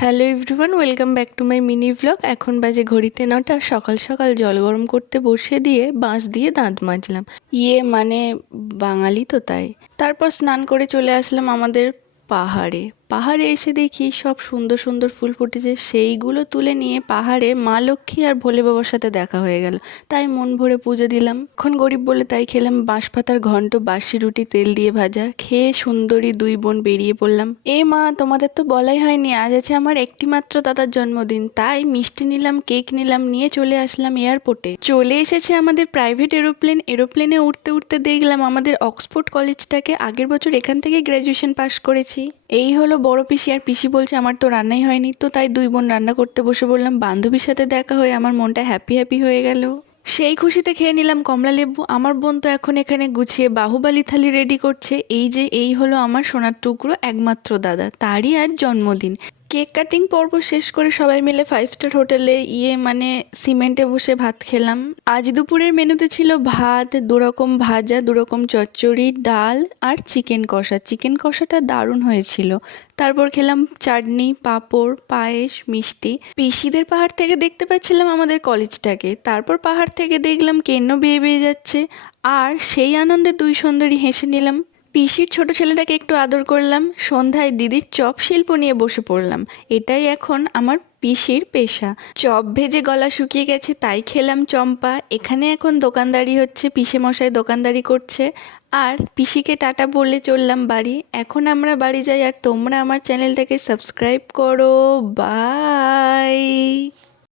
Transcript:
Hello everyone, welcome back to my mini vlog. এখন বাজে ঘড়িতে 9টা। সকাল সকাল জল গরম করতে বসিয়ে দিয়ে বাঁশ দিয়ে দাঁত মাজলাম। মানে বাঙালি তো তাই। তারপর স্নান করে চলে আসলাম আমাদের পাহাড়ে। পাহাড়ে এসে দেখি সব সুন্দর সুন্দর ফুল ফুটেছে, সেইগুলো তুলে নিয়ে পাহাড়ে মা লক্ষ্মী আর ভোলে বাবার সাথে দেখা হয়ে গেল। তাই মন ভরে পুজো দিলাম। এখন গরিব বলে তাই খেলাম বাঁশ পাতার ঘন্ট, বাসি রুটি তেল দিয়ে ভাজা। খেয়ে সুন্দরী দুই বোন বেরিয়ে পড়লাম। মা, তোমাদের তো বলাই হয়নি, আজ আছে আমার একটি মাত্র দাদার জন্মদিন। তাই মিষ্টি নিলাম, কেক নিলাম, নিয়ে চলে আসলাম এয়ারপোর্টে। চলে এসেছে আমাদের প্রাইভেট এরোপ্লেন। এরোপ্লেনে উঠতে উঠতে দেখলাম আমাদের অক্সফোর্ড কলেজটাকে। আগের বছর এখান থেকে গ্র্যাজুয়েশন পাশ করেছি। এই হলো বড় পিসি, আর পিসি বলছে আমার তো রান্নাই হয়নি। তো তাই দুই বোন রান্না করতে বসে বললাম। বান্ধবীর সাথে দেখা হয়ে আমার মনটা হ্যাপি হ্যাপি হয়ে গেল। সেই খুশিতে খেয়ে নিলাম কমলা লেবু। আমার বোন তো এখন এখানে গুছিয়ে বাহুবালি থালি রেডি করছে। এই হলো আমার সোনার টুকরো একমাত্র দাদা, তারই আজ জন্মদিন। কেক কাটিং পর্ব শেষ করে সবাই মিলে 5 স্টার হোটেলে সিমেন্টে বসে ভাত খেলাম। আজ দুপুরের মেনুতে ছিল ভাত, 2 রকম ভাজা, 2 রকম চচ্চড়ি, ডাল আর চিকেন কষা। চিকেন কষাটা দারুণ হয়েছিল। তারপর খেলাম চাটনি, পাঁপড়, পায়েস, মিষ্টি। পিসিদের পাহাড় থেকে দেখতে পাচ্ছিলাম আমাদের কলেজটাকে। তারপর পাহাড় থেকে দেখলাম কেন্ন বেয়ে বেয়ে যাচ্ছে, আর সেই আনন্দে দুই সুন্দরী হেসে নিলাম। পিসির ছোট ছেলেটাকে একটু আদর করলাম। সন্ধ্যায় দিদির চপ শিল্প নিয়ে বসে পড়লাম। এটাই এখন আমার পিসির পেশা। চপ ভেজে গলা শুকিয়ে গেছে, তাই খেলাম চম্পা। এখানে এখন দোকানদারি হচ্ছে, পিসে মশাই দোকানদারি করছে। আর পিসিকে টাটা বলে চললাম বাড়ি। এখন আমরা বাড়ি যাই, আর তোমরা আমার চ্যানেলটাকে সাবস্ক্রাইব করো। বাই।